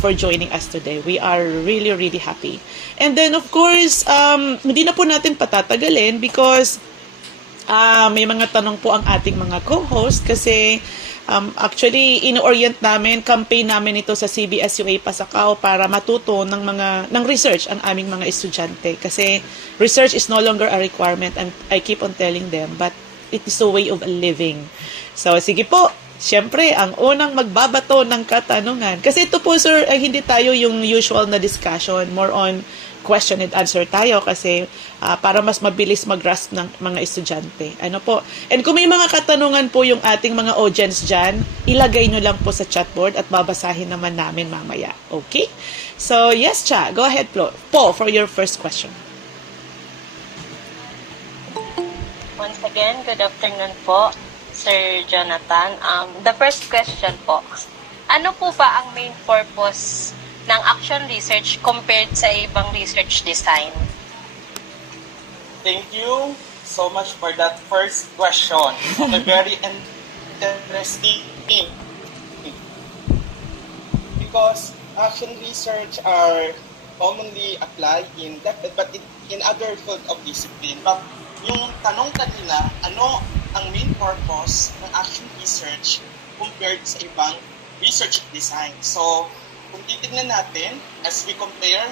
for joining us today. We are really, really happy. And then, of course, hindi na po natin patatagalin because may mga tanong po ang ating mga co-host kasi actually, ino-orient namin, campaign namin ito sa CBS-UA Pasacao para matuto ng research ang aming mga estudyante. Kasi research is no longer a requirement and I keep on telling them, but it is a way of living. So, sige po, syempre, ang unang magbabato ng katanungan. Kasi ito po, sir, ay hindi tayo yung usual na discussion, more on question and answer tayo kasi para mas mabilis mag-grasp ng mga estudyante. Ano po? And kung may mga katanungan po yung ating mga audience dyan, ilagay nyo lang po sa chatboard at babasahin naman namin mamaya. Okay? So, yes, Cha. Go ahead, Po, for your first question. Once again, good afternoon po, Sir Jonathan. The first question po, ano po ba ang main purpose ng action research compared sa ibang research design? Thank you so much for that first question. A very interesting thing. Because action research are commonly applied in other field of discipline. But yung tanong kanina, ano ang main purpose ng action research compared sa ibang research design? So, kung titignan natin, as we compare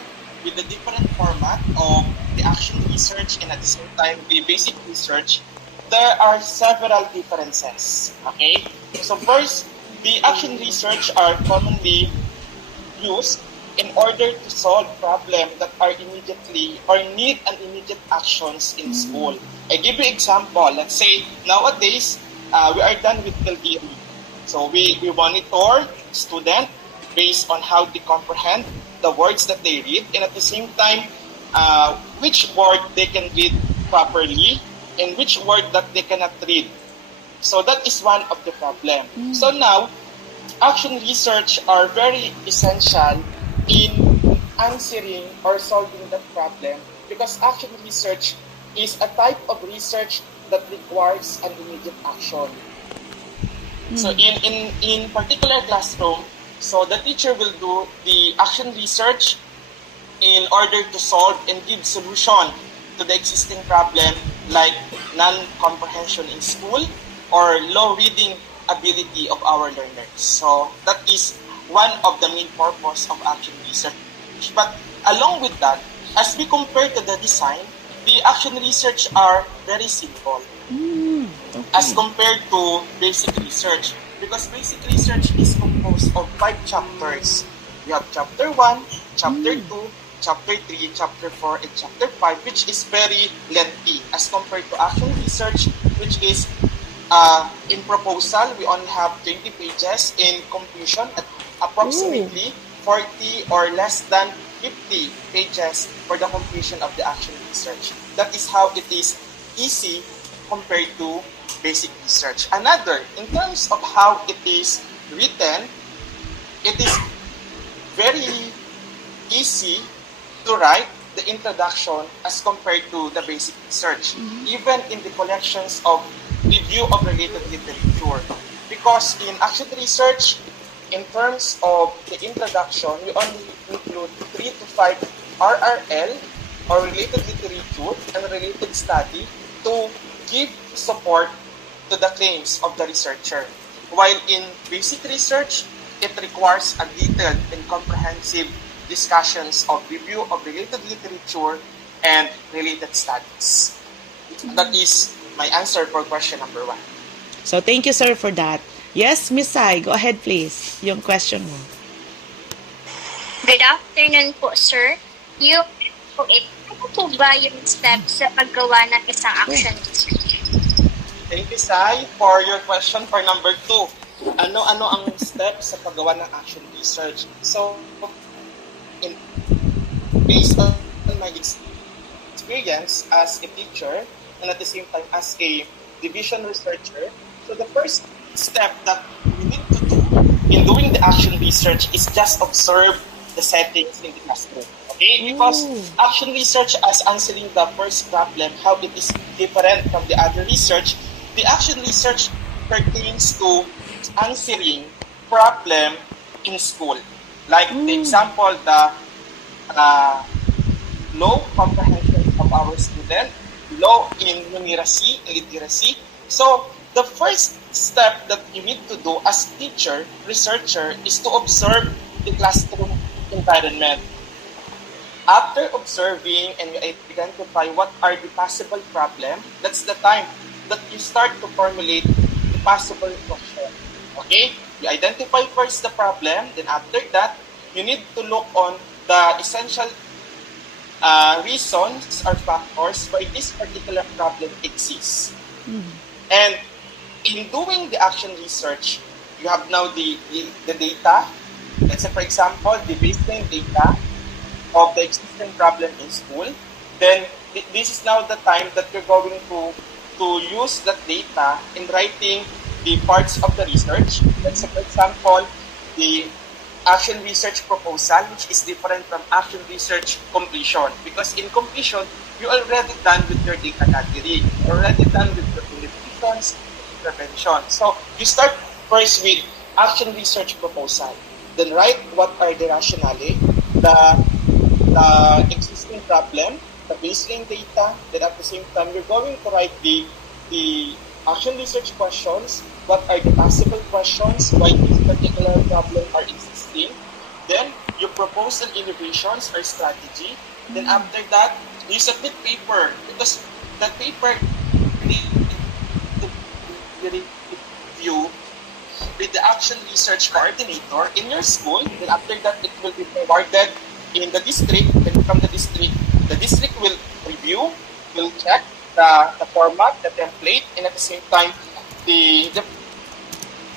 with the different format of the action research and at the same time the basic research, there are several differences. Okay? So first, the action research are commonly used in order to solve problems that are immediately or need an immediate actions in school. I give you example. Let's say nowadays we are done with LDM. So we monitor student based on how they comprehend the words that they read, and at the same time, which word they can read properly, and which word that they cannot read. So that is one of the problem. So now, action research are very essential in answering or solving that problem because action research is a type of research that requires an immediate action. So in particular classroom, so the teacher will do the action research in order to solve and give solution to the existing problem like non-comprehension in school or low reading ability of our learners. So that is one of the main purpose of action research. But along with that, as we compare to the design, the action research are very simple as compared to basic research. Because basic research is composed of 5 chapters. We have chapter 1, chapter 2, chapter 3, chapter 4, and chapter 5, which is very lengthy as compared to action research, which is in proposal, we only have 20 pages. In conclusion, at approximately 40 or less than 50 pages for the completion of the action research. That is how it is easy compared to basic research. Another, in terms of how it is written, it is very easy to write the introduction as compared to the basic research, even in the collections of review of related literature. Because in action research, in terms of the introduction, we only include 3 to 5 RRL or related literature and related study to give support to the claims of the researcher. While in basic research, it requires a detailed and comprehensive discussions of review of related literature and related studies. That is my answer for question number 1. So, thank you, sir, for that. Yes, Miss Sai, go ahead, please. Yung question mo. Good afternoon po, sir. Ano po ba yung steps sa paggawa ng isang action research? Thank you, Sai, for your question for number 2. Ano-ano ang steps sa paggawa ng action research? So, based on my experience as a teacher and at the same time as a division researcher, so the first step that we need to do in doing the action research is just observe the settings in the classroom. Okay? Because action research as answering the first problem, how it is different from the other research, the action research pertains to answering problem in school. Like the example, the low comprehension of our student, low in numeracy, literacy. So the first step that you need to do as teacher, researcher, is to observe the classroom environment. After observing and you identify what are the possible problems, that's the time that you start to formulate the possible question. Okay? You identify first the problem, then after that, you need to look on the essential reasons or factors why this particular problem exists. And in doing the action research, you have now the data. Let's say, for example, the baseline data of the existing problem in school. Then this is now the time that you're going to use that data in writing the parts of the research. Let's say, for example, the action research proposal, which is different from action research completion. Because in completion, you're already done with your data gathering. You're already done with the limitations, intervention. So you start first with action research proposal. Then write what are the rationale, the existing problem, the baseline data. Then at the same time, you're going to write the action research questions. What are the possible questions? Why this particular problem are existing? Then you propose an innovations or strategy. Then after that, you submit paper because the paper need to be reviewed with the action research coordinator in your school. Then after that, it will be forwarded in the district. Then from the district will review, will check the format, the template, and at the same time, the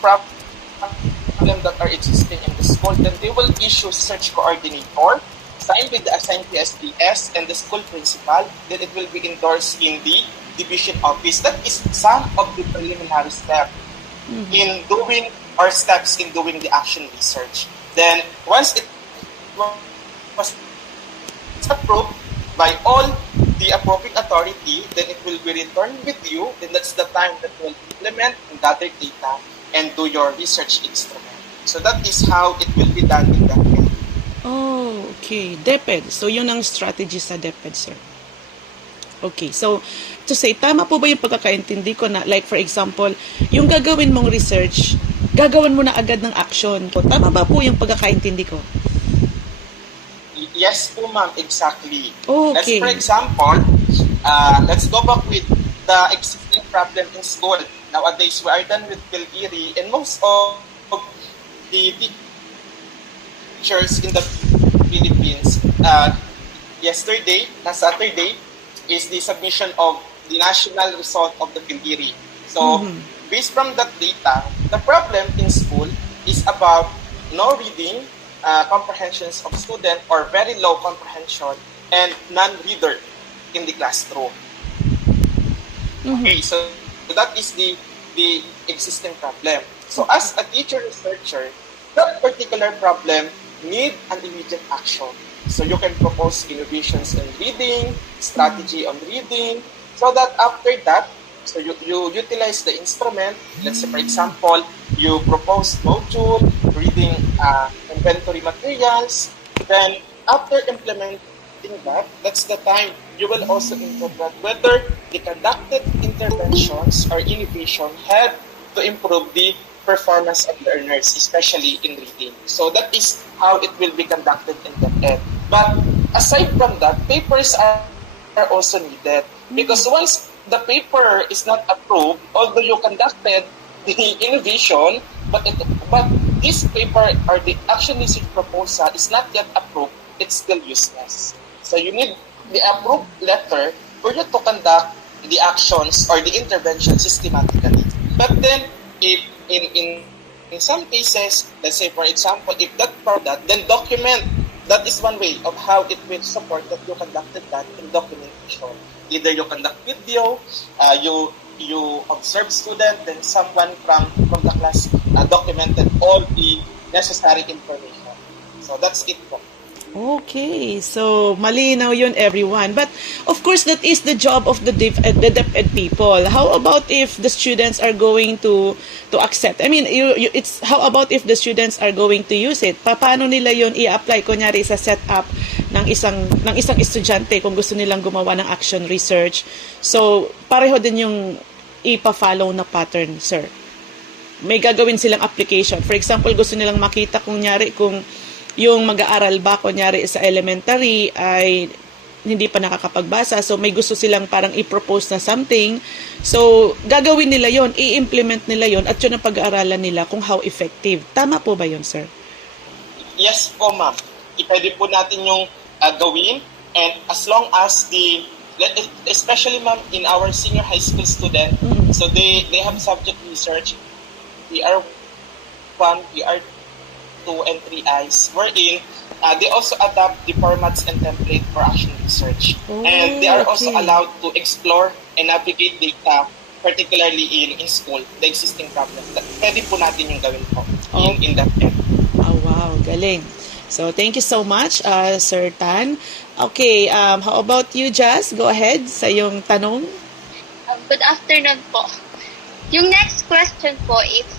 problem that are existing in the school. Then they will issue search coordinator, signed with the assigned PSDS and the school principal. Then it will be endorsed in the division office. That is some of the preliminary steps in doing or steps in doing the action research. Then once it was approved by all the appropriate authority, then it will be returned with you. Then that's the time that you will implement and gather data and do your research instrument. So that is how it will be done in DepEd. Oh, okay. DepEd. So, yun ang strategy sa DepEd, sir. Okay. So, to say, tama po ba yung pagkakaintindi ko na, like, for example, yung gagawin mong research, gagawin mo na agad ng action. Tama ba po yung pagkakaintindi ko? Yes po, ma'am. Exactly. Oh, okay. For example, let's go back with the existing problem in school. Nowadays, we are done with Pilgiri, and most of the teachers in the Philippines, Saturday, is the submission of the national result of the Pilgiri. So, based from that data, the problem in school is about no reading comprehensions of student or very low comprehension and non-reader in the classroom. Okay, so that is the existing problem. So as a teacher researcher, that particular problem need an immediate action. So you can propose innovations in reading, strategy on reading, so that after that, so you utilize the instrument. Let's say, for example, you propose module, reading inventory materials. Then after implementing that, that's the time you will also interpret whether the conducted interventions or innovation help to improve the performance of learners, especially in reading. So that is how it will be conducted in DepEd. But aside from that, papers are also needed because once the paper is not approved, although you conducted the innovation, but this paper or the action research proposal is not yet approved, it's still useless. So you need the approved letter for you to conduct the actions or the intervention systematically. But then, if in some cases, let's say for example, if that product, then document. That is one way of how it will support that you conducted that in documentation. Either you conduct video, you observe student, then someone from the class documented all the necessary information. So that's it po. Okay, so malinaw yun, everyone. But of course, that is the job of the DepEd people. How about if the students are going to accept? I mean, it's how about if the students are going to use it? Paano nila yun i-apply kunyari sa setup ng isang estudyante kung gusto nilang gumawa ng action research? So pareho din yung ipa-follow na pattern, sir. May gagawin silang application. For example, gusto nilang makita kunyari kung yung mag-aaral ba, kunyari sa elementary, ay hindi pa nakakapagbasa. So, may gusto silang parang i-propose na something. So, gagawin nila yon, i-implement nila yon, at yun ang pag-aaralan nila kung how effective. Tama po ba yun, sir? Yes po, ma'am. Pwede po natin yung gawin. And as long as especially ma'am, in our senior high school student, so they have subject research, PR1, PR2, and 3Is, wherein they also adapt the formats and template for action research. And they are also allowed to explore and navigate data, particularly in school, the existing problems. Pwede po natin yung gawin po in that end. Oh, wow, galing. So, thank you so much, Sir Tan. Okay, how about you, Jazz? Go ahead sa yung tanong. Good afternoon po. Yung next question po is,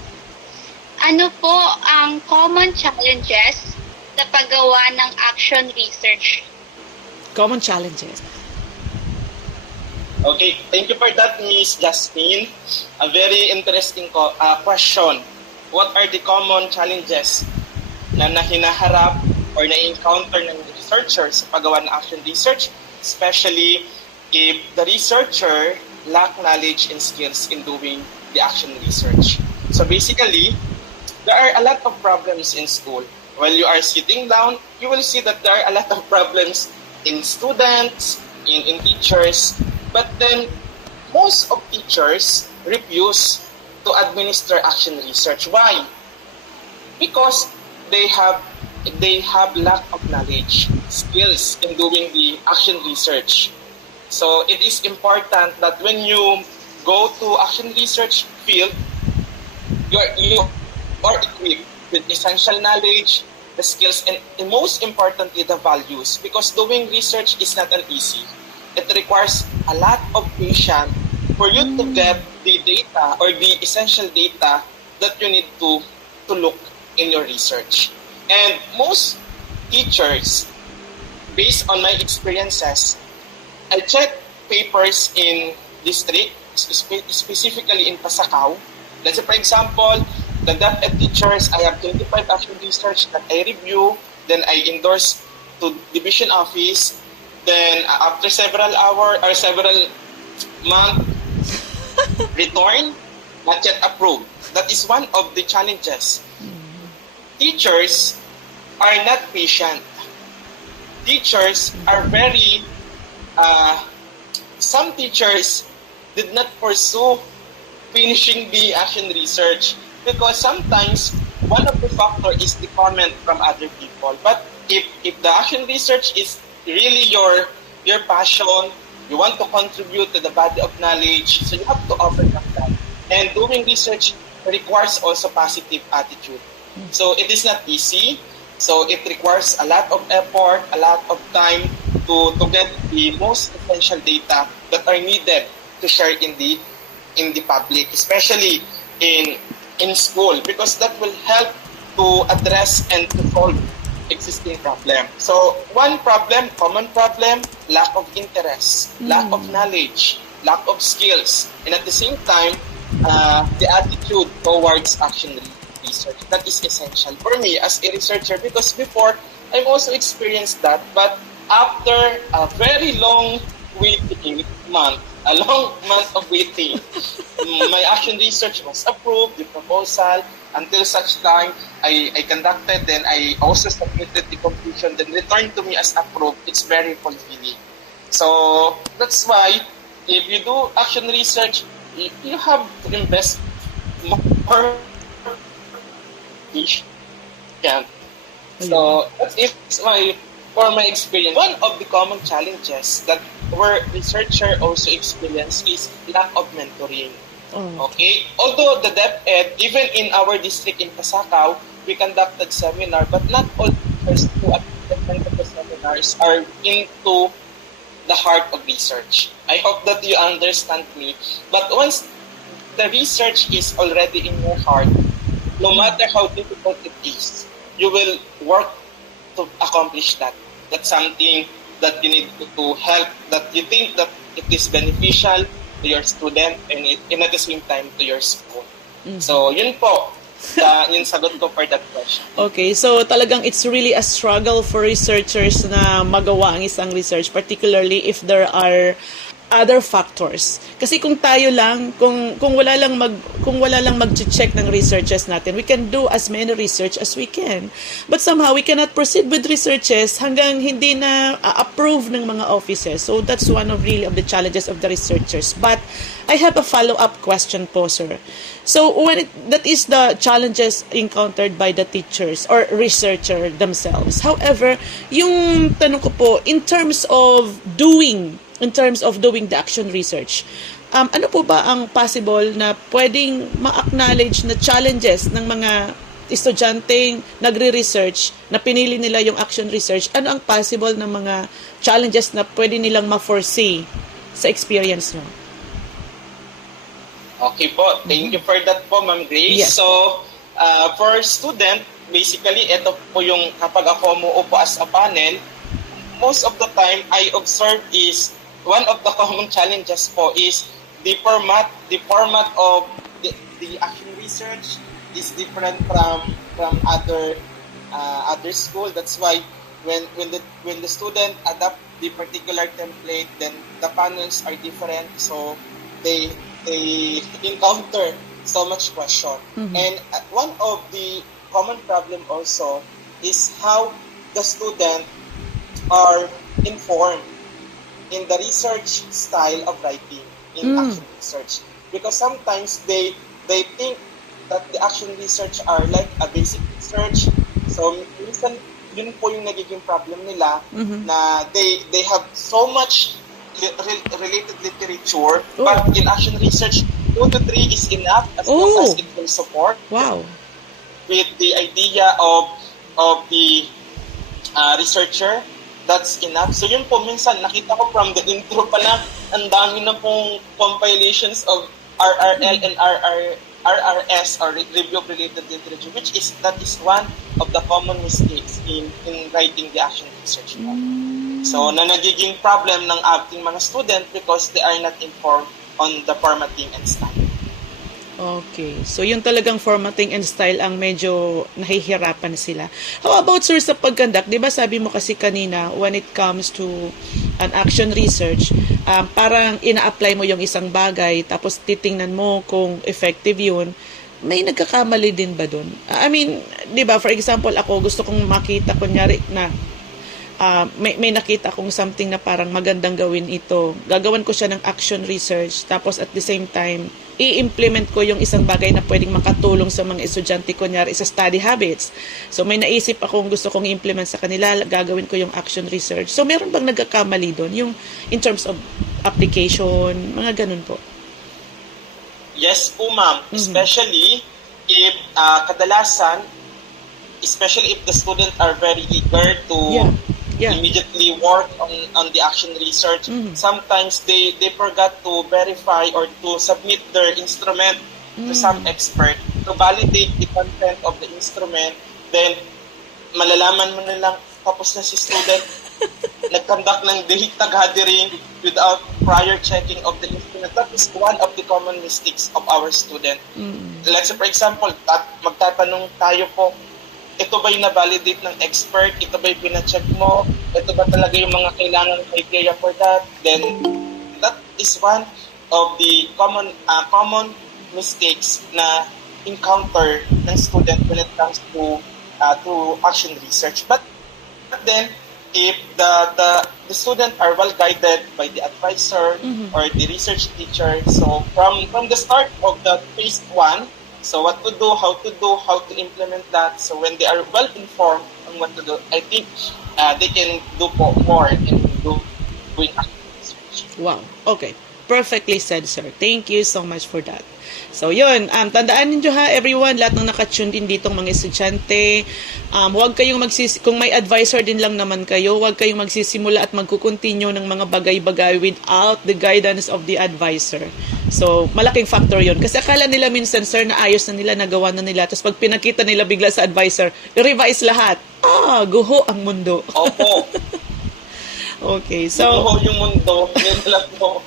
ano po ang common challenges sa paggawa ng action research? Common challenges. Okay, thank you for that, Miss Jasmine. A very interesting question. What are the common challenges na hinaharap or na-encounter ng researchers sa paggawa ng action research, especially if the researcher lack knowledge and skills in doing the action research? So basically, there are a lot of problems in school. While you are sitting down, you will see that there are a lot of problems in students, in teachers, but then most of teachers refuse to administer action research. Why? Because they have lack of knowledge, skills in doing the action research. So it is important that when you go to action research field, you are equipped with essential knowledge, the skills, and most importantly, the values. Because doing research is not an easy. It requires a lot of patience for you to get the data or the essential data that you need to look in your research. And most teachers, based on my experiences, I check papers in district, specifically in Pasacao. Let's say, for example, the DepEd teachers, I have 25 action research that I review, then I endorse to division office, then after several hours or several months, return, not yet approved. That is one of the challenges. Teachers are not patient. Teachers are very, some teachers did not pursue finishing the action research because sometimes one of the factor is the comment from other people. But if the action research is really your passion, you want to contribute to the body of knowledge, so you have to overcome that. And doing research requires also positive attitude. So it is not easy. So it requires a lot of effort, a lot of time to get the most essential data that are needed to share in the public, especially in school, because that will help to address and to solve existing problem. So one problem, common problem, lack of interest, lack of knowledge, lack of skills, and at the same time, the attitude towards action research. That is essential for me as a researcher, because before I've also experienced that, but after a very long waiting month, a long month of waiting, my action research was approved, the proposal, until such time I conducted, then I also submitted the conclusion, then returned to me as approved. It's very fulfilling. So that's why if you do action research, you have to invest more. Yeah. So that's it. For my experience, one of the common challenges that our researcher also experience is lack of mentoring. Okay? Although the DepEd, even in our district in Pasacao, we conducted seminar, but not all teachers who attended of the seminars are into the heart of research. I hope that you understand me. But once the research is already in your heart, no matter how difficult it is, you will work to accomplish that. That's something that you need to help, that you think that it is beneficial to your student and at the same time to your school. So, yun po. Yung sagot ko for that question. Okay, so talagang it's really a struggle for researchers na magawa ang isang research, particularly if there are other factors. Kasi kung tayo lang, kung wala lang mag-check ng researches natin, we can do as many research as we can. But somehow we cannot proceed with researches hanggang hindi na approve ng mga offices. So that's one of really of the challenges of the researchers. But I have a follow-up question po, sir. So that is the challenges encountered by the teachers or researcher themselves. However, yung tanong ko po, in terms of doing the action research, ano po ba ang possible na pwedeng ma-acknowledge na challenges ng mga estudyanteng nagre-research na pinili nila yung action research? Ano ang possible na mga challenges na pwede nilang ma-foresee sa experience nyo? Okay po. Thank you for that po, Ma'am Grace. Yes. So, for student, basically, ito po yung kapag ako umuupo as a panel, most of the time I observe is one of the common challenges po is the format of the action research is different from other school. That's why when the student adapt the particular template, then the panels are different. So they encounter so much question. And one of the common problem also is how the student are informed in the research style of writing in action research, because sometimes they think that the action research are like a basic research. So minsan yun po yung nagiging problem nila, na they have so much related literature, but in action research 2 to 3 is enough as long as it will support with the idea of the researcher. That's enough. So yun po, minsan nakita ko from the intro pa lang, ang dami na pong compilations of RRL and RRS or review of related literature, that is one of the common mistakes in writing the action research. So na nagiging problem ng ating mga student because they are not informed on the formatting and style. Okay. So, yun talagang formatting and style ang medyo nahihirapan sila. How about, sir, sa pagkandak? Di ba sabi mo kasi kanina, when it comes to an action research, parang ina-apply mo yung isang bagay, tapos titingnan mo kung effective yun. May nagkakamali din ba dun? I mean, di ba, for example, ako gusto kong makita, kunyari, na may nakita kong something na parang magandang gawin ito. Gagawan ko siya ng action research, tapos at the same time, i-implement ko yung isang bagay na pwedeng makatulong sa mga estudyante, kunyari sa study habits. So may naisip akong gusto kong i-implement sa kanila, gagawin ko yung action research. So meron bang nagkakamali doon? Yung in terms of application, mga ganun po? Yes po, ma'am. Especially if kadalasan, especially if the students are very eager to immediately work on the action research. Sometimes they forgot to verify or to submit their instrument to some expert to validate the content of the instrument. Then malalaman mo na lang tapos na si student nag-conduct ng data gathering without prior checking of the instrument. That is one of the common mistakes of our student. Let's say, for example, magtatanong tayo po, ito ba yung na-validate ng expert? Ito ba yung pina-check mo? Ito ba talaga yung mga kailangan criteria for that? Then, that is one of the common mistakes na encounter ng student when it comes to action research. But then, if the student are well guided by the advisor or the research teacher, so from the start of the phase 1, so what to do, how to implement that. So when they are well informed on what to do, I think they can do more in doing action research. Wow. Okay. Perfectly said, sir. Thank you so much for that. So, yun. Tandaan ninyo ha, everyone, lahat ng nakatune din ditong mga estudyante, huwag kayong kung may advisor din lang naman kayo, huwag kayong magsisimula at magkukontinue ng mga bagay-bagay without the guidance of the advisor. So, malaking factor yun. Kasi akala nila minsan, sir, na ayos na nila, nagawa na nila. Tapos pag pinakita nila bigla sa advisor, i-revise lahat. Guho ang mundo. Opo. Okay, so... Guho yung mundo. Yun lang po.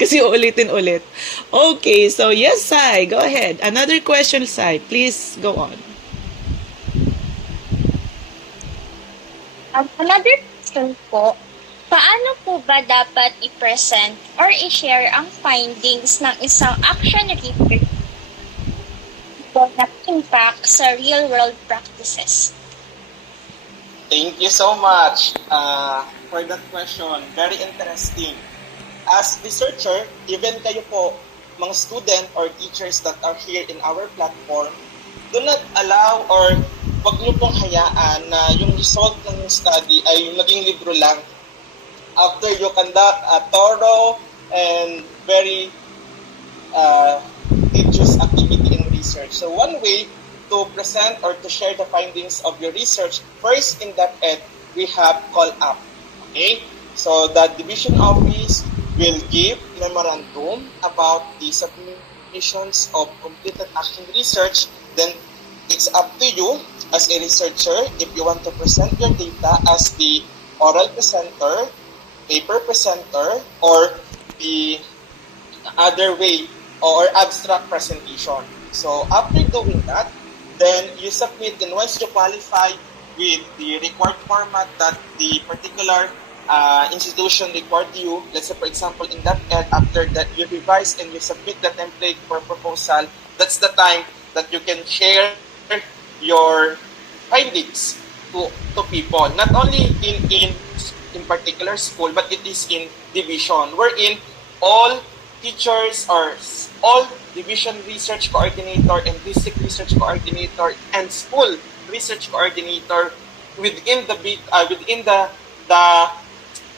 Kasi uulitin ulit. Okay, so yes, Sai, go ahead. Another question, Sai. Please go on. Another question po, paano po ba dapat i-present or i-share ang findings ng isang action research po na impact sa real-world practices? Thank you so much for that question. Very interesting. As researcher, even kayo po, mga student or teachers that are here in our platform, do not allow or wag niyo pong hayaan na yung result ng study ay maging libro lang. After you conduct a thorough and very tedious activity in research. So one way to present or to share the findings of your research, first in that ed, we have call up. Okay? So the division office will give memorandum about the submissions of completed action research. Then it's up to you as a researcher if you want to present your data as the oral presenter, paper presenter, or the other way or abstract presentation. So after doing that, then you submit, and once you qualify with the required format that the particular institution required you, let's say for example in that ed, after that you revise and you submit the template for proposal, that's the time that you can share your findings to people, not only in particular school, but it is in division, wherein all teachers or all division research coordinator and district research coordinator and school research coordinator within the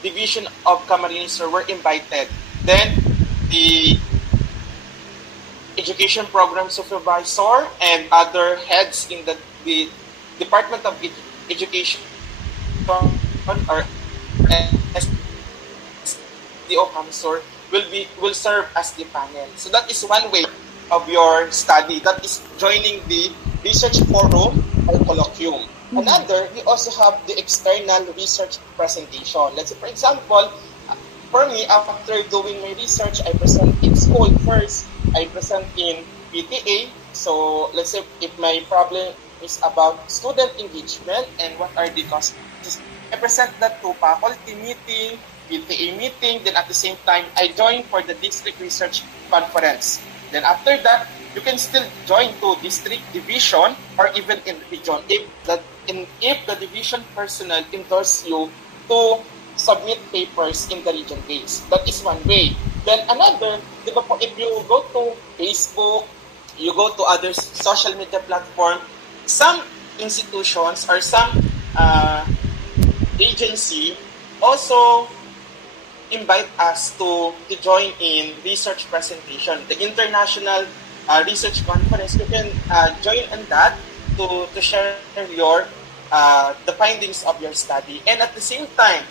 division of Camarines were invited. Then the education program supervisor and other heads in the Department of Education or SDO Council will serve as the panel. So that is one way of your study. That is joining the research forum or colloquium. Another, we also have the external research presentation. Let's say, for example, for me, after doing my research, I present in school first. I present in PTA. So, let's say, if my problem is about student engagement and what are the causes, I present that to faculty meeting, PTA meeting, then at the same time, I join for the district research conference. Then after that, you can still join to district division or even in region if the division personnel endorse you to submit papers in the region base. That is one way. Then another, di ba po, if you go to Facebook, you go to other social media platform, some institutions or some agency also invite us to join in research presentation. The international research conference, you can join in that to share your the findings of your study, and at the same time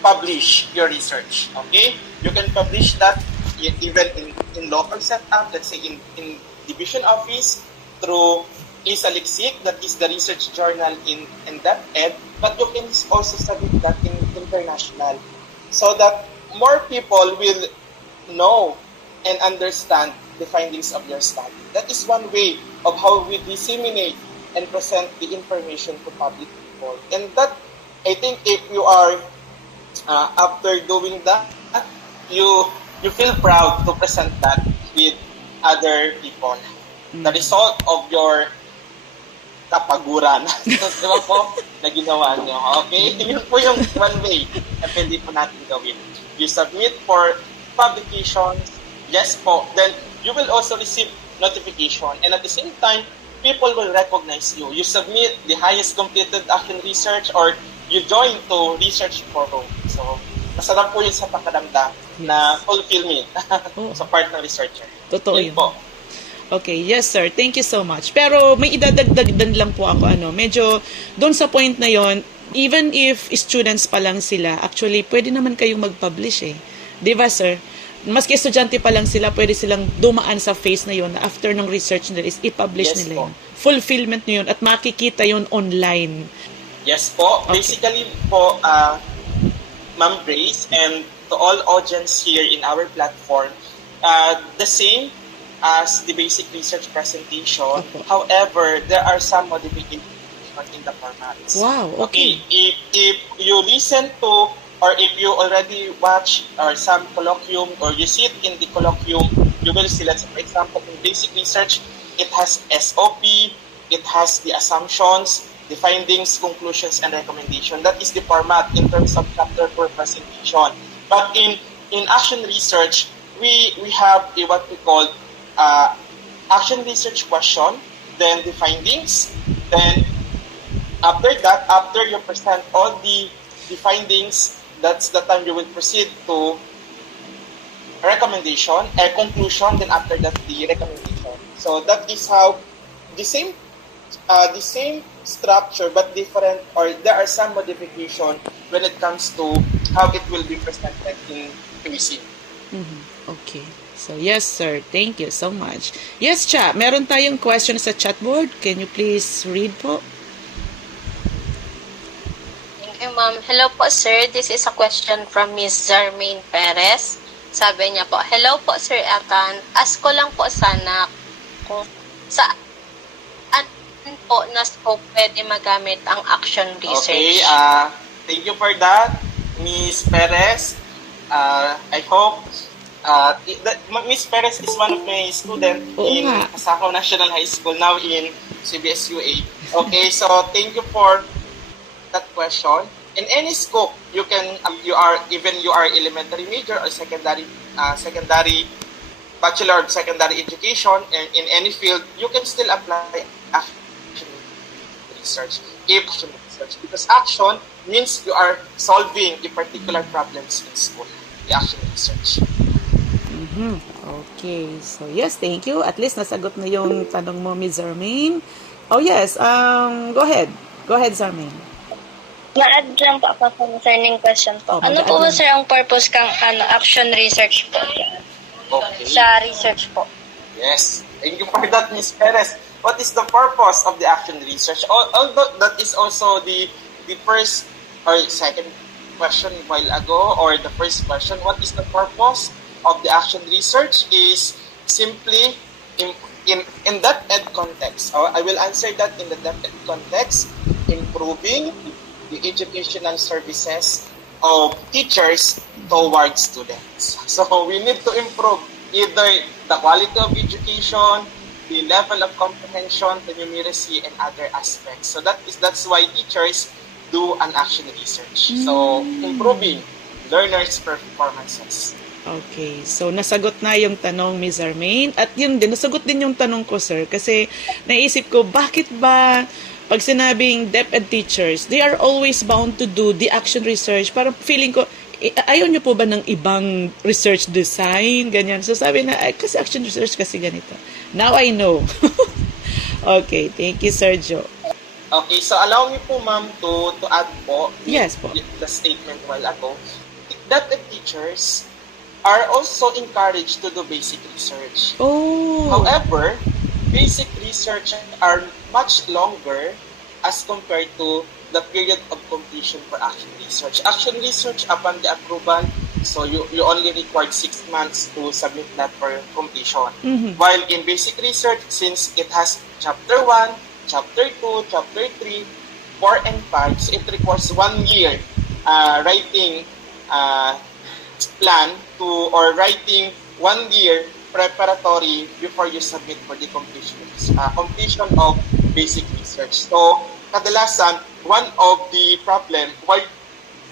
publish your research. Okay, you can publish that even in local setup, let's say in division office through ISALIXIC, that is the research journal in that ed, but you can also submit that in international, so that more people will know and understand the findings of your study. That is one way of how we disseminate and present the information to public people. And that, I think, if you are after doing that, you feel proud to present that with other people. The result of your kapaguran. Diba po? Na ginawa nyo. Okay? Yun po yung one way na pwede po natin gawin. You submit for publications, yes po, then you will also receive notification. And at the same time, people will recognize you. You submit the highest completed action research or you join to research forum. So, masarap po yun sa pakiramdam na fulfillment Oh. sa part ng researcher. Totoo Yun yun. po. Okay, yes sir. Thank you so much. Pero may idadagdag din lang po ako, medyo doon sa point na yon, even if students pa lang sila, actually, pwede naman kayong mag-publish eh. Di ba sir? Maski estudyante pa lang sila, pwede silang dumaan sa phase na yon na after ng research nila is i-publish Yes nila po. yun. Fulfillment nyo yun at makikita yun online. Yes po. Okay. Basically po, Ma'am Grace, and to all audience here in our platform, the same as the basic research presentation. Opo. However, there are some modifications in the formats. Wow, okay. If you listen to or if you already watch or some colloquium or you sit in the colloquium, you will see, let's say, for example, in basic research, it has SOP, it has the assumptions, the findings, conclusions, and recommendation. That is the format in terms of chapter per presentation. But in action research, we have what we call action research question, then the findings, then after that, after you present all the findings, that's the time you will proceed to recommendation, conclusion, then after that the recommendation. So that is how the same structure but different, or there are some modification when it comes to how it will be presented in QC. Okay. So, yes, sir. Thank you so much. Yes, Cha. Meron tayong question sa chatboard. Can you please read po? Thank you, ma'am. Hello po, sir. This is a question from Ms. Zarmaine Perez. Sabi niya po, hello po, Sir Atan. Ask ko lang po sana kung saan po na scope pwede magamit ang action research. Okay, thank you for that, Ms. Perez. I hope Ms. Perez is one of my students Oo in nga. Pasakaw National High School, now in CBSUA. Okay, so thank you for that question. In any scope, you are elementary major or secondary bachelor of secondary education, and in any field, you can still apply action research. Action research, because action means you are solving a particular problems in school. The action research. Okay. So, yes, thank you. At least nasagot na yung tanong mo, Ms. Zarmaine. Oh, yes. Go ahead. Go ahead, Zarmaine. Ma-add lang po ako concerning question po. Oh, Ano mag-add po ba lang. sir ang purpose kang action research po? Okay. Sa research po. Yes. Thank you for that, Ms. Perez. What is the purpose of the action research? Although that is also the first or second question a while ago, or the first question, what is the purpose of the action research, is simply in that ed context. I will answer that in the that ed context, improving the educational services of teachers towards students. So we need to improve either the quality of education, the level of comprehension, the numeracy, and other aspects. So that's why teachers do an action research. So improving learners' performances. Okay. So, nasagot na yung tanong, Ms. Zarmaine. At yun din, nasagot din yung tanong ko, sir. Kasi, naisip ko, bakit ba pag sinabing DepEd teachers, they are always bound to do the action research? Parang feeling ko, ayaw nyo po ba ng ibang research design? Ganyan. So, sabi na, kasi action research kasi ganito. Now I know. Okay. Thank you, Sergio. Okay, so allow me po, ma'am, to add po Yes po. the statement while ago, that the teachers are also encouraged to do basic research. Oh. However, basic research are much longer as compared to the period of completion for action research. Action research, upon the approval, so you only required 6 months to submit that for completion. While in basic research, since it has chapter 1, chapter 2, chapter 3, 4, and 5, so it requires 1 year writing plan to, or writing 1 year preparatory before you submit for the completion of basic research. So, kadalasan, one of the problem why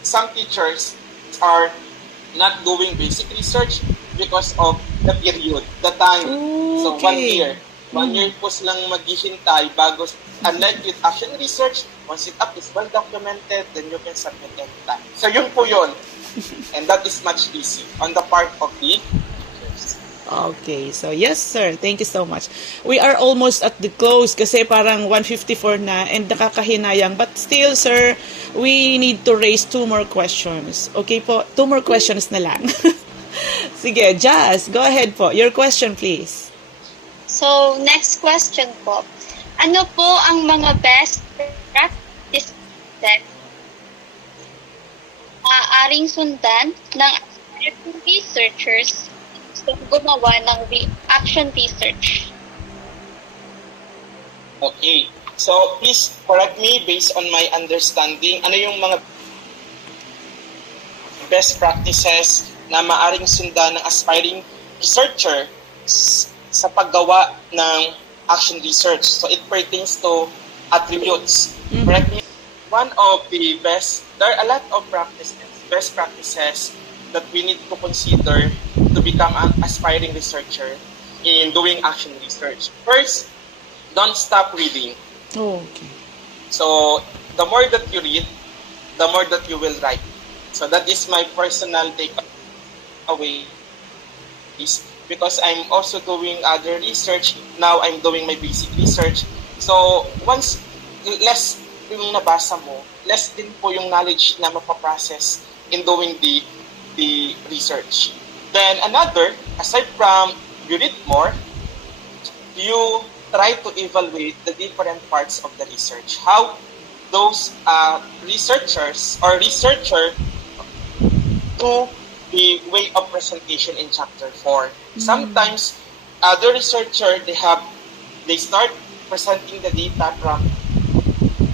some teachers are not doing basic research because of the period, the time. So, 1 Okay. year. 1 year po silang maghihintay bago, unlike with action research, once it up is well documented, then you can submit anytime. So yun po yun. And that is much easy on the part of the teachers. Okay, so yes sir, thank you so much. We are almost at the close kasi parang 1:54 na and nakakahinayang. But still sir, we need to raise 2 more questions. Okay po, 2 more questions na lang. Sige, Jazz, go ahead po. Your question please. So, next question po. Ano po ang mga best practices maaaring sundan ng aspiring researchers sa gumawa ng action research? Okay. So, please correct me based on my understanding. Ano yung mga best practices na maaring sundan ng aspiring researcher sa paggawa ng action research? So, it pertains to attributes. Correct me? One of the best, there are a lot of best practices that we need to consider to become an aspiring researcher in doing action research. First, don't stop reading. Oh, okay. So, the more that you read, the more that you will write. So, that is my personal takeaway. Because I'm also doing other research, now I'm doing my basic research. So, once less yung nabasa mo, less din po yung knowledge na mapaprocess in doing the research. Then another, aside from you read more, you try to evaluate the different parts of the research. How those researchers or researcher do the way of presentation in chapter 4. Sometimes other researcher they start presenting the data from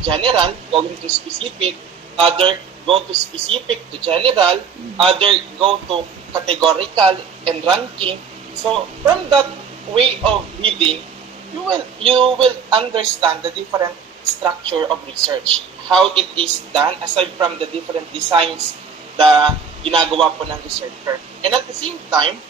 general going to specific, other go to specific to general, other go to categorical and ranking. So from that way of reading, you will understand the different structure of research, how it is done aside from the different designs na ginagawa po ng researcher. And at the same time,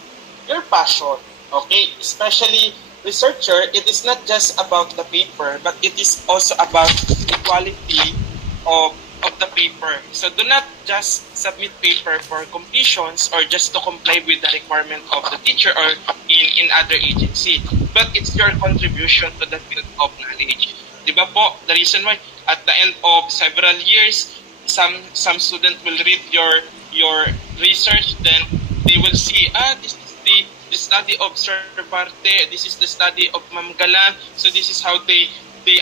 your passion, okay? Especially researcher, it is not just about the paper, but it is also about the quality of the paper. So do not just submit paper for completions or just to comply with the requirement of the teacher or in other agency, but it's your contribution to the field of knowledge. Diba po? The reason why at the end of several years, some student will read your research, then they will see, this is the study of Sir Barte, this is the study of Ma'am Galan, so this is how they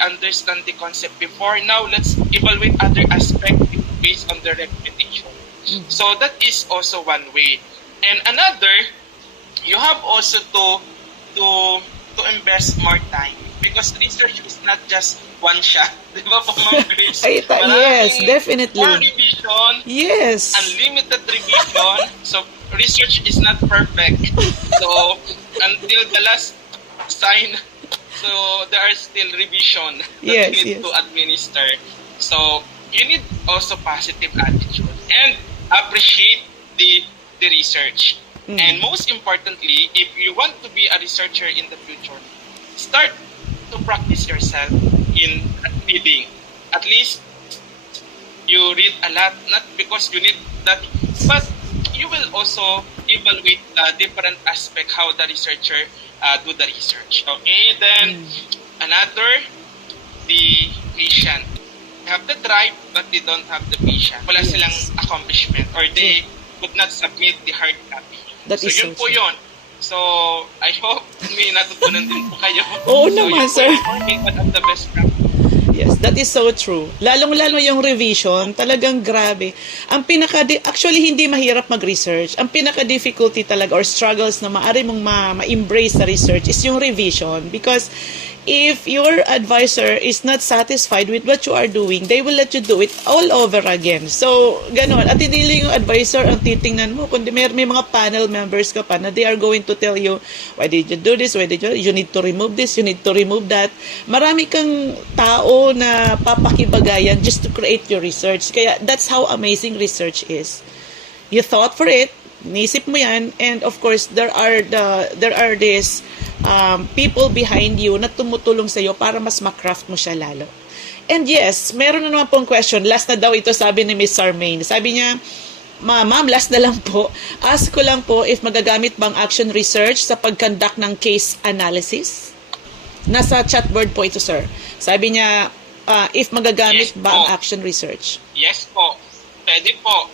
understand the concept before. Now let's evaluate other aspects based on their reputation. So that is also one way. And another, you have also to invest more time, because research is not just one shot. Di ba po, Ma'am Grace? Yes, definitely. More revision, Yes. unlimited revision. So research is not perfect. So until the last sign, so there are still revision that Yes, you need yes. to administer. So you need also positive attitude and appreciate the research. And most importantly, if you want to be a researcher in the future, start to practice yourself in reading. At least you read a lot, not because you need that, but you will also evaluate different aspect how the researcher do the research. Okay, then another, the patient. They have the drive, but they don't have the patience. Wala silang accomplishment, or they could not submit the hard copy. That is yun so po true. yun. So, I hope may natutunan din po kayo. Oo So, naman, yun po sir. yung for me, one of the best practice. Yes, that is so true. Lalong-lalo yung revision, talagang grabe. Ang actually hindi mahirap mag-research. Ang pinaka-difficulty talaga or struggles na maaari mong ma-embrace sa research is yung revision, because if your advisor is not satisfied with what you are doing, they will let you do it all over again. So, ganon. At hindi lang yung advisor ang titingnan mo, kundi may mga panel members ka pa na they are going to tell you, why did you do this? Why did you need to remove this? You need to remove that. Marami kang tao na papakibagayan just to create your research. Kaya that's how amazing research is. You thought for it, nisip mo yan, and of course there are these people behind you na tumutulong sa'yo para mas makraft mo siya lalo. And yes, meron na naman pong question. Last na daw ito, sabi ni Miss Sarmaine. Sabi niya, Ma'am, last na lang po. Ask ko lang po if magagamit bang action research sa pag-conduct ng case analysis? Nasa chatboard po ito, sir. Sabi niya, if magagamit Yes ba ang po. action research? Yes po. Pwede po.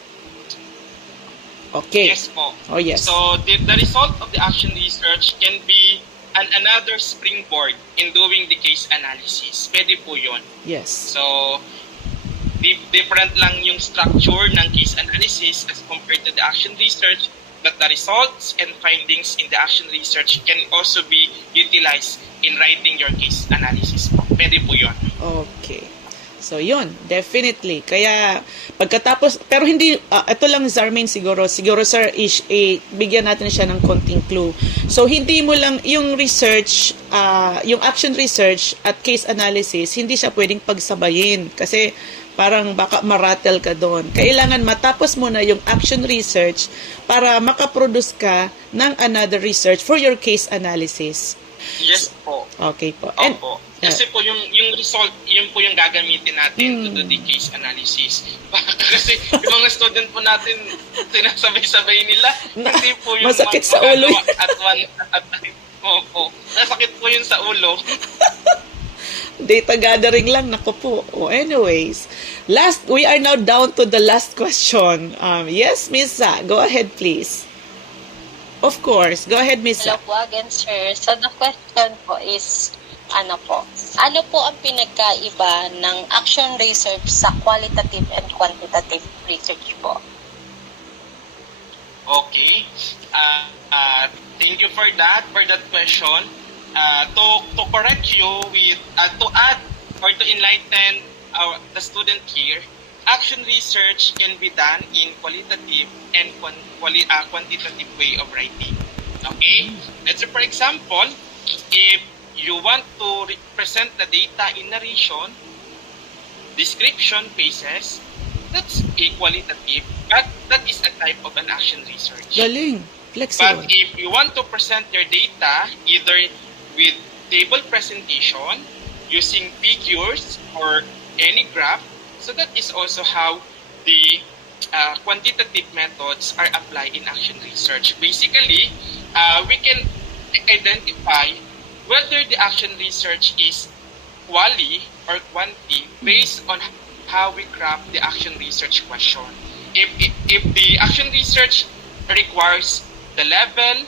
Okay. Yes po. Oh, yes. So, the result of the action research can be another springboard in doing the case analysis. Pwede po yun. Yes. So, different lang yung structure ng case analysis as compared to the action research, but the results and findings in the action research can also be utilized in writing your case analysis po. Pwede po yun. Okay. So, yun. Definitely. Kaya, pagkatapos, pero hindi, ito lang, Zarmaine, siguro, sir, bigyan natin siya ng konting clue. So, hindi mo lang, yung research, yung action research at case analysis, hindi siya pwedeng pagsabayin. Kasi, parang baka maratel ka doon. Kailangan matapos mo na yung action research para makaproduce ka ng another research for your case analysis. Yes po. Okay po. And, Opo. Kasi po yung result, yun po yung gagamitin natin to do the case analysis. Kasi yung mga student po natin, sinasabay-sabay nila, hindi po yung masakit sa ulo. at one at a time. Opo. Nasakit po yun sa ulo. Data gathering lang, naku po. Oh, anyways, we are now down to the last question. Yes, Miss Sa, go ahead please. Of course, go ahead, Miss Hello Sa. po again, sir. So, the question po is, ano po ang pinagkaiba ng action research sa qualitative and quantitative research po? Okay. Thank you for that question. To correct you with to add or to enlighten the student here, action research can be done in qualitative and quantitative way of writing. Okay? Let's say, for example, if you want to present the data in narration, description phases, that's a qualitative, but that is a type of an action research. Galing. Flexible. But if you want to present your data either with table presentation, using figures or any graph, so that is also how the quantitative methods are applied in action research. Basically, we can identify whether the action research is quali or quanti based on how we craft the action research question. If the action research requires the level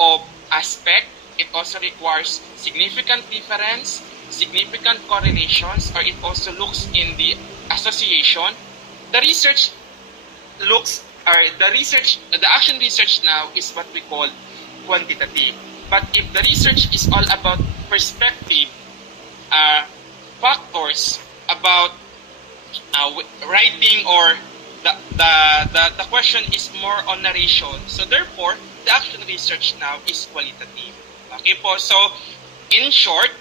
of aspect, it also requires significant difference, significant correlations, or it also looks in the association. The action research now is what we call quantitative. But if the research is all about perspective, factors about writing, or the question is more on narration, so therefore the action research now is qualitative. Okay po, so in short,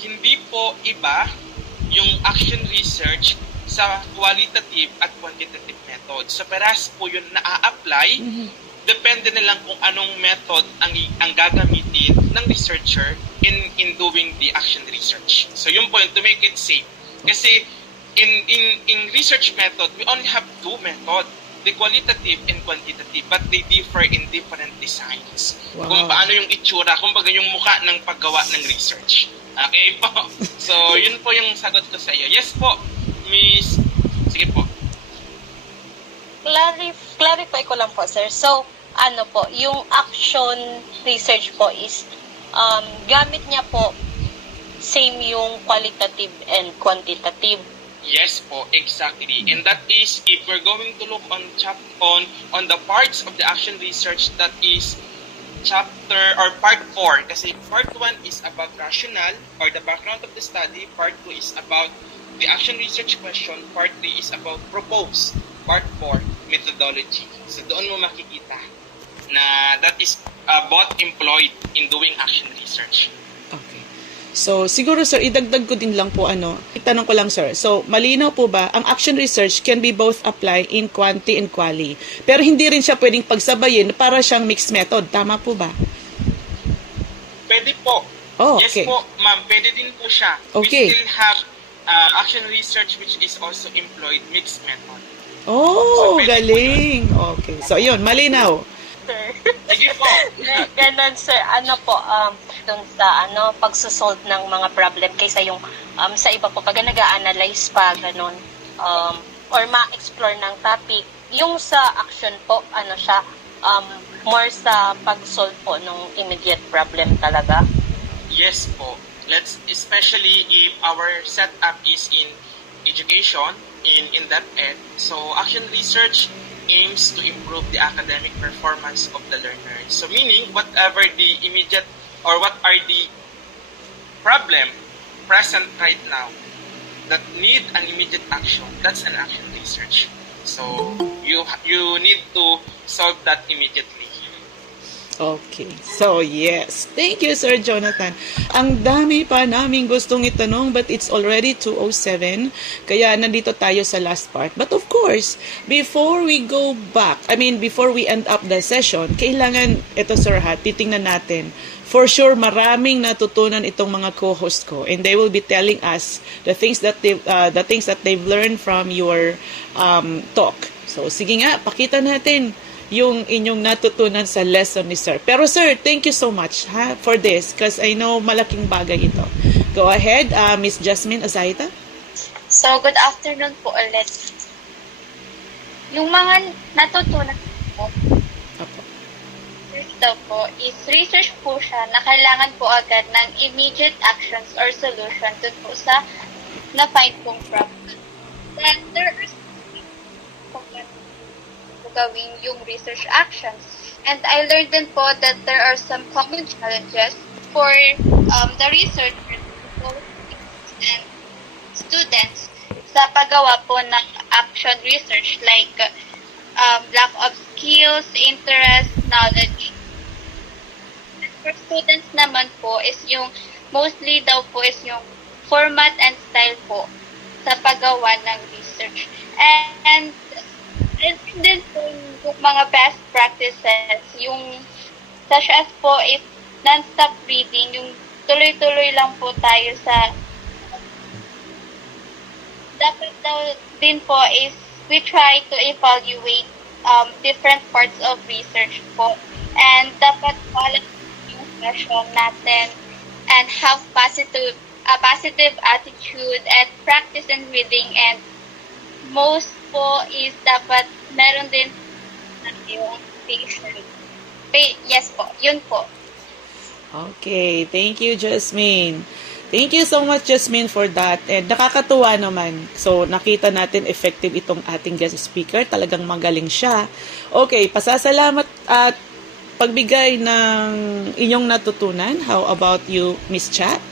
hindi po iba yung action research sa qualitative at quantitative method. So parehas po yun na-apply, depende na lang kung anong method ang gagamitin ng researcher in doing the action research. So yun po yun, to make it safe. Kasi in research method, we only have two methods, the qualitative and quantitative, but they differ in different designs. Wow. Kung paano yung itsura, kumbaga yung mukha ng paggawa ng research. Okay po. So, yun po yung sagot ko sa iyo. Yes po, Miss. Sige po. Clarify ko lang po, sir. So, ano po, yung action research po is gamit niya po same yung qualitative and quantitative. Yes po, exactly. And that is, if we're going to look on the parts of the action research, that is chapter or part 4. Kasi part 1 is about rationale or the background of the study. Part 2 is about the action research question. Part 3 is about propose. Part 4, methodology. So doon mo makikita na that is both employed in doing action research. Okay. So, siguro sir, idagdag ko din lang po itanong ko lang sir. So, malinaw po ba, ang action research can be both applied in quanti and quali. Pero hindi rin siya pwedeng pagsabayin para siyang mixed method. Tama po ba? Pwede po. Oh, Yes okay. po, ma'am. Pwede din po siya. Okay. We still have action research which is also employed mixed method. Oh, So, pwede po galing. Okay. So, yun, malinaw. Sir. Sige po. Ganon, sir. Ano po, dun sa pagsosolve ng mga problem kaysa yung sa iba po, pag nag-a-analyze pa, ganon, or ma-explore ng topic, yung sa action po, siya, more sa pag-solve po ng immediate problem talaga. Yes po. Especially if our setup is in education, in that ed. So, action research aims to improve the academic performance of the learner. So, meaning, whatever the immediate or what are the problem present right now that need an immediate action, that's an action research. So, you need to solve that immediately. Okay. So, yes. Thank you, Sir Jonathan. Ang dami pa naming gustong itanong but it's already 2:07. Kaya nandito tayo sa last part. But of course, before we go back, before we end up the session, kailangan, ito Sir titingnan natin. For sure, maraming natutunan itong mga co-host ko and they will be telling us the things that they've learned from your talk. So, sige nga, pakita natin yung inyong natutunan sa lesson ni Sir. Pero Sir, thank you so much for this because I know malaking bagay ito. Go ahead, Miss Jasmine Azaita. So, good afternoon po ulit. Yung mga natutunan po, Apo. first daw po, is research po siya na kailangan po agad ng immediate actions or solution dun po sa na-find pong problem. Then, there are gawing yung research actions. And I learned din po that there are some common challenges for the researchers and students sa paggawa po ng action research like lack of skills, interest, knowledge. And for students naman po is yung mostly daw po is yung format and style po sa paggawa ng research. And din po yung mga best practices, yung such as po is non-stop reading, yung tuloy-tuloy lang po tayo sa dapat daw din po is we try to evaluate different parts of research po and dapat follow yung session natin and have a positive attitude and practice in reading and most po is dapat meron din yung patient. Yes po, yun po. Okay, thank you, Jasmine. Thank you so much, Jasmine, for that. And nakakatuwa naman. So, nakita natin effective itong ating guest speaker. Talagang magaling siya. Okay, pasasalamat at pagbigay ng inyong natutunan. How about you, Miss Chat?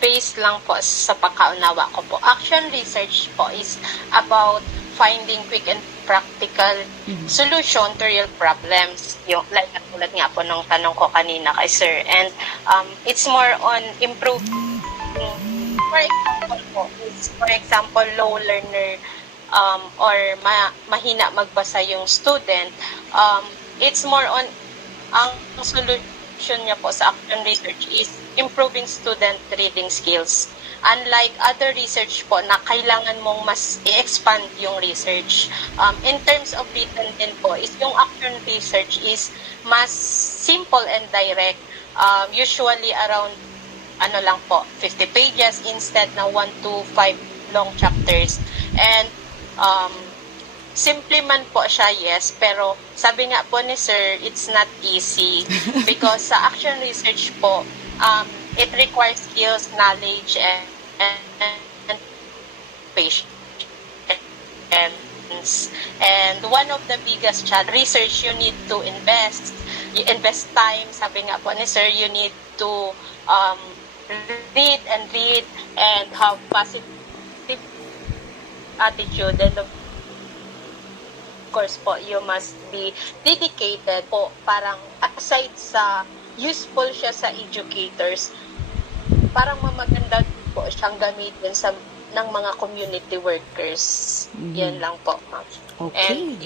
Based lang po sa pagkaunawa ko po. Action research po is about finding quick and practical solution to real problems. Yung, like, tulad nga po nung tanong ko kanina kay Sir. And it's more on improving. For example, low learner or mahina magbasa yung student. It's more on ang solution niya po sa action research is improving student reading skills. Unlike other research po na kailangan mong mas i-expand yung research. In terms of written din po, is yung action research is mas simple and direct. Usually around 50 pages instead na 1 to 5 long chapters. And simple man po siya, yes, pero sabi nga po ni Sir, it's not easy because sa action research po, it requires skills, knowledge, and patience. And one of the biggest research you need to invest. You invest time, sabi nga po ni Sir, you need to read and have positive attitude, and of course po, you must be dedicated po. Parang aside sa useful siya sa educators, parang mamaganda po siyang gamitin ng mga community workers. Yan lang po, ma'am. Okay. And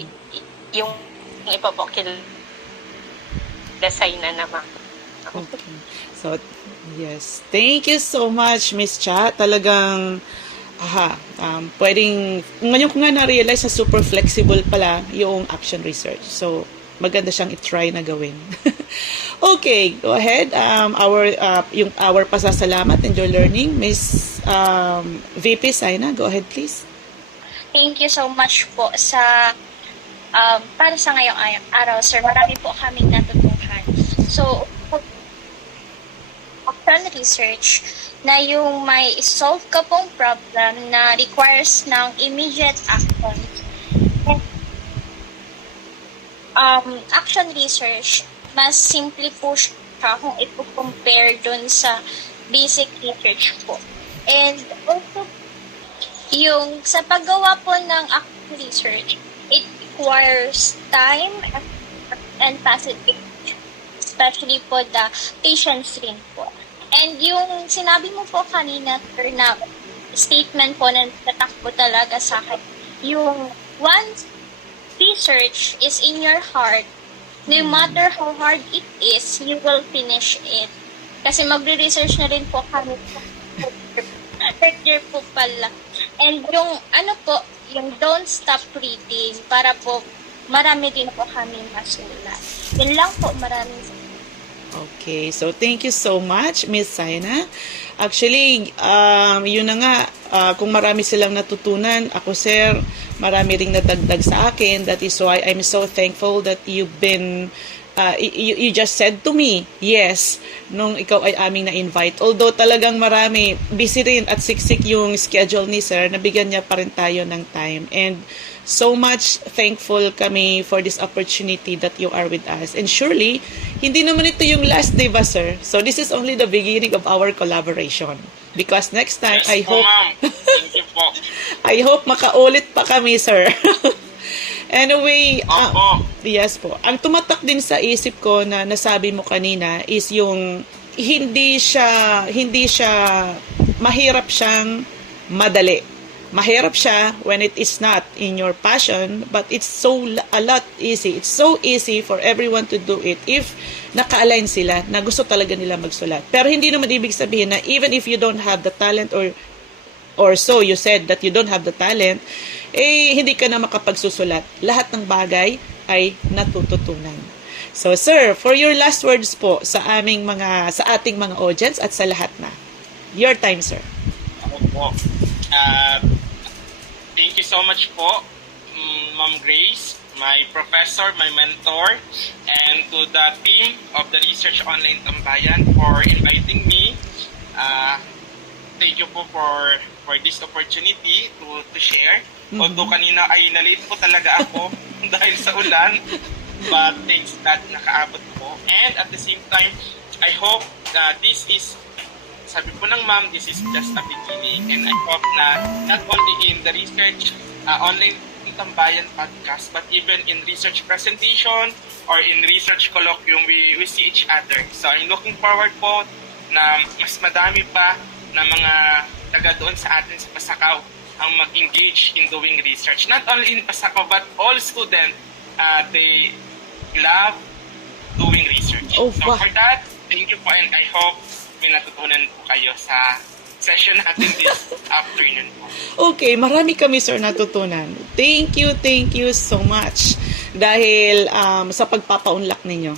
yung iba po, design na naman. Okay. So, yes. Thank you so much, Miss Cha. Talagang, ngayon ko nga na-realize na super flexible pala yung action research. So, maganda siyang i-try na gawin. Okay, go ahead. Our pasasalamat and your learning, Miss VP Saina, go ahead please. Thank you so much po sa para sa ngayong araw, sir. Marami po kaming natutuhan. So, action research na yung may solve ka pong problem na requires ng immediate action. Action research, mas simple po siya kung ipo-compare dun sa basic research po. And also, yung sa paggawa po ng action research, it requires time and facilitation, especially po the patience rin po. And yung sinabi mo po kanina, sir, na statement po na natakbo talaga sa akin, yung once research is in your heart, no matter how hard it is, you will finish it. Kasi magre-research na rin po kami third year po pala. And yung yung don't stop reading para po marami din po kami masulat. Yun lang po, maraming Okay, so thank you so much, Miss Saina. Actually, yun na nga, kung marami silang natutunan, ako sir, marami ring nadagdag sa akin. That is why I'm so thankful that you've been, you just said to me, yes, nung ikaw ay aming na-invite. Although talagang marami, busy rin at siksik yung schedule ni sir, nabigyan niya pa rin tayo ng time. And so much thankful kami for this opportunity that you are with us. And surely, hindi naman ito yung last, di ba, sir? So this is only the beginning of our collaboration. Because next time, Yes, I po, hope, ma'am. Thank you po. I hope makaulit pa kami, sir. Anyway, Opo. yes po. Ang tumatak din sa isip ko na nasabi mo kanina is yung hindi siya mahirap siyang madali. Mahirap siya when it is not in your passion, but it's a lot easy. It's so easy for everyone to do it if naka-align sila na gusto talaga nila magsulat. Pero hindi naman ibig sabihin na even if you don't have the talent or so you said that you don't have the talent, hindi ka na makapagsusulat. Lahat ng bagay ay natututunan. So sir, for your last words po sa ating mga audience at sa lahat na. Your time, sir. Ako po. Thank you so much po, Ma'am Grace, my professor, my mentor, and to the team of the Research Online Tambayan for inviting me. Thank you po for this opportunity to share. Although kanina ay nalate po talaga ako dahil sa ulan, but thanks that nakaabot po. And at the same time, I hope that this is, sabi po ng ma'am, this is just a beginning, and I hope na not only in the Research Online Tambayan podcast, but even in research presentation or in research colloquium, we see each other. So I'm looking forward po na mas madami pa na mga taga doon sa atin sa Pasakaw ang mag-engage in doing research. Not only in Pasakaw, but all students, they love doing research. Oh, so wow. for that, thank you po, and I hope may natutunan po kayo sa session natin this afternoon po. Okay, marami kami sir natutunan. Thank you so much dahil sa pagpapaunlak ninyo.